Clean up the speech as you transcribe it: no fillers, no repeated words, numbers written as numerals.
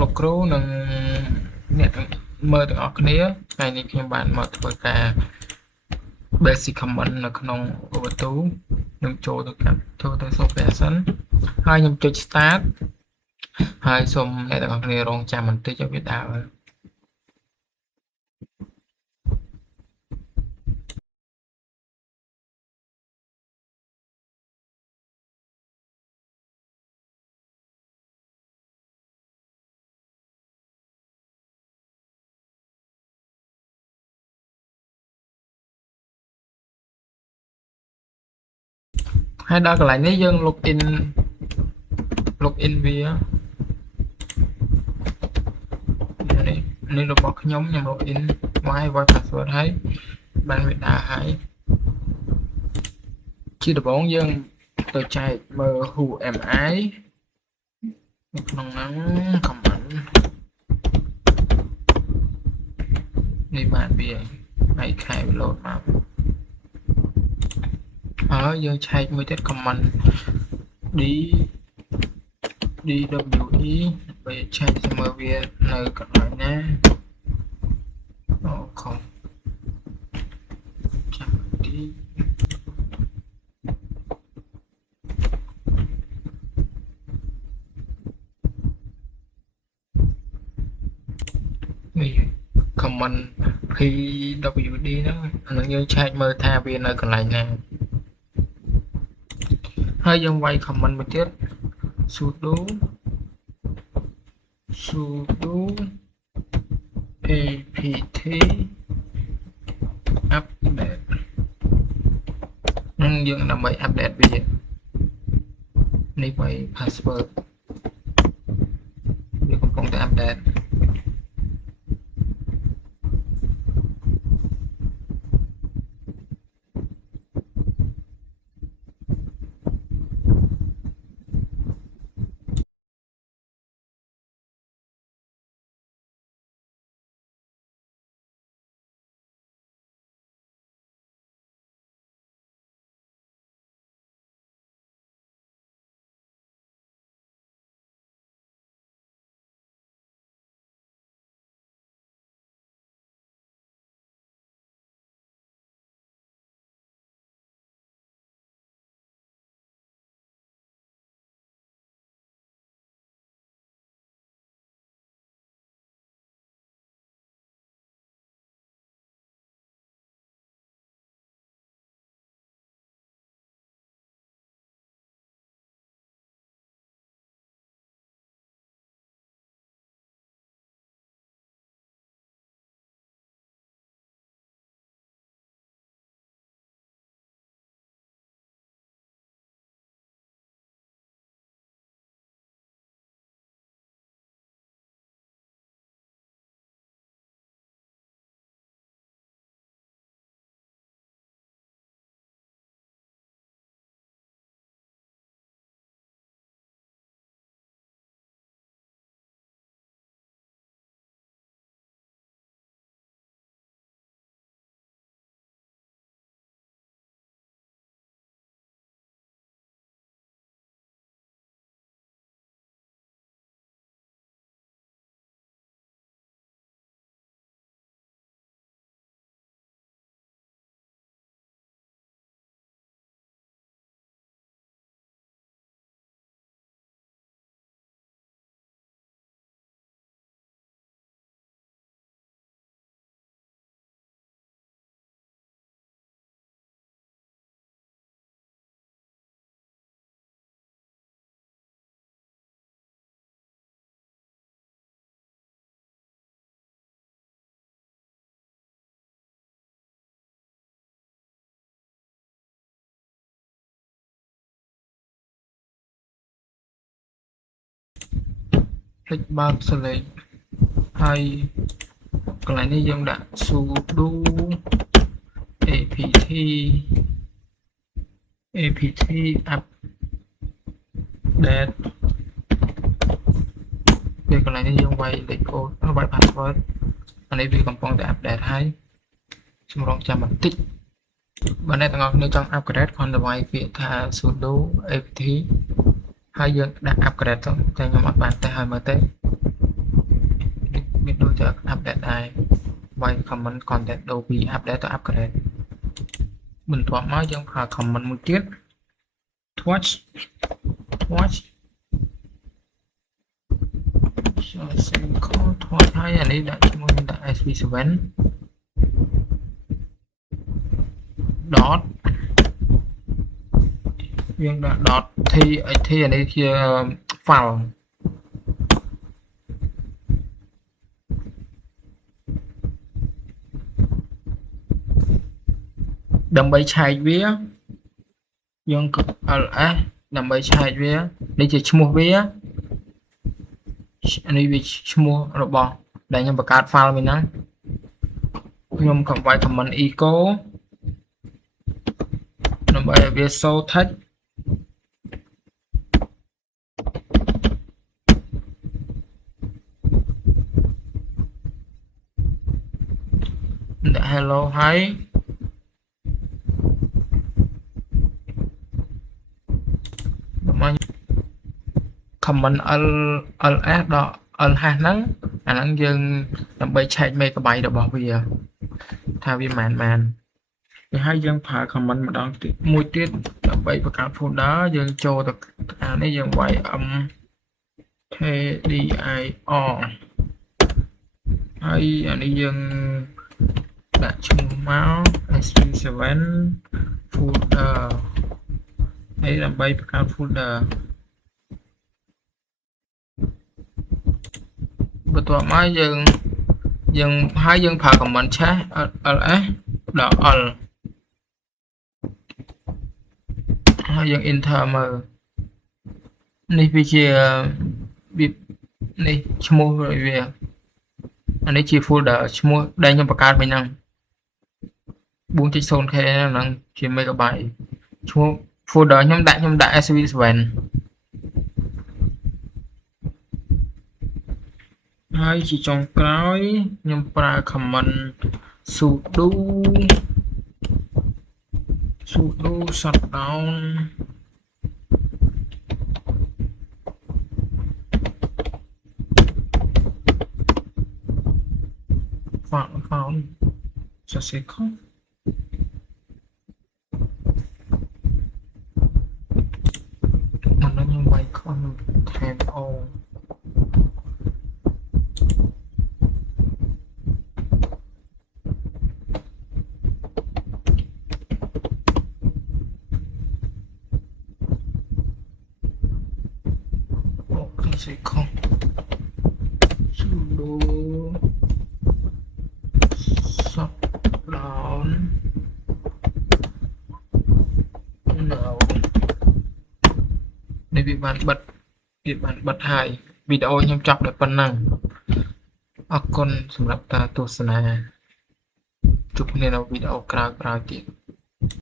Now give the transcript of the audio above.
លោកគ្រូនិងអ្នកមើលទាំងអស់គ្នាថ្ងៃនេះខ្ញុំបានមកធ្វើការ basic comment នៅក្នុង Ubuntu នឹងចូលទៅ software សិនហើយខ្ញុំចុច start ហើយសូមអ្នកទាំងអស់គ្នារងចាំបន្តិចឲ្យវាដើរហើយដល់កន្លែងនេះយើង login វានេះរបស់ខ្ញុំ login មកឲ្យ voice password ហើយបានវាដើរហើយជាដំបូងយើងទៅចែកមើល who am I នៅក្នុងហ្នឹង comment នេះបានវាហើយខែ load មកហើយយើងឆែកមួយទៀត comment DWE ដើម្បីឆែកទៅមើលវានៅកន្លែងណាអូខំចាំទីនេះ comment PWD ហ្នឹងអានឹងយើងឆែកមើលថាវានៅកន្លែងណាហើយយើងវាយ comment មួយទៀត sudo apt update នឹងយើងដើម្បី update វានេះវាយ password វាកំពុងតែ updateភ្លេចបើកសលេងហើយកន្លែងនេះយើងដាក់ sudo apt update ពេលកន្លែងនេះយើងវាយលេខកូដវាយ password អានេះវាកំពុងតែ update ហើយសូមរងចាំបន្តិចបើអ្នកទាំងអស់គ្នាចង់ upgrade គ្រាន់តែវាយពាក្យថា sudo apt ហើយយើងដាក់ upgrade ទៅតែខ្ញុំអត់បានតែឲ្យមើលទេ ដែរវាយ comment content ដូរពី update ទៅ upgrade បន្ទាប់មកយើងប្រើ comment មួយទៀត watch ហើយអានេះដាក់ជាមួយនឹងដាក់ sv7 dot យើងដាក់ dot t អានេះជា file ដើម្បីឆែកវាយើងក៏ ls ដើម្បីឆែកវានេះជាឈ្មោះវានេះវាឈ្មោះរបស់ដែលខ្ញុំបង្កើត file មួយហ្នឹងខ្ញុំក៏វាយ comment echo ដើម្បីឲ្យវា show text ដាក់ hello ហើយ comment ls ដល់ l hash ហ្នឹងអាហ្នឹងយើងដើម្បីឆែក megabyte របស់វាថាវាមែនវាហើយយើងប្រើ comment ម្ដងទៀតមួយទៀតដើម្បីបង្កើត folder យើងចូលទៅអានេះយើងវាយ mkdir ហើយអានេះយើងដាក់ឈ្មោះមក sv7 folder ហើយដើម្បីបង្កើត folder បន្ទាប់មកយើងប្រើ comment ឆេះ ls ដល់ l ហើយយើង enter មើលនេះវាជានេះឈ្មោះវាអានេះជា folder ឈ្មោះដែលខ្ញុំបង្កើតមិញហ្នឹង 4.0k ហ្នឹងជា megabyte ឈ្មោះ folder ខ្ញុំដាក់ sv7 ហើយជាចុងក្រោយខ្ញុំប្រើ comment sudo shutdown file សរសេរខុសមិនខ្ញុំវាយខុសថែមអូសេខុស sudo shutdown no នេះវាបានបិទហើយវីដេអូខ្ញុំចប់ដល់ប៉ុណ្ណឹងអរគុណសម្រាប់ការទស្សនាជួបគ្នានៅវីដេអូក្រោយៗទៀត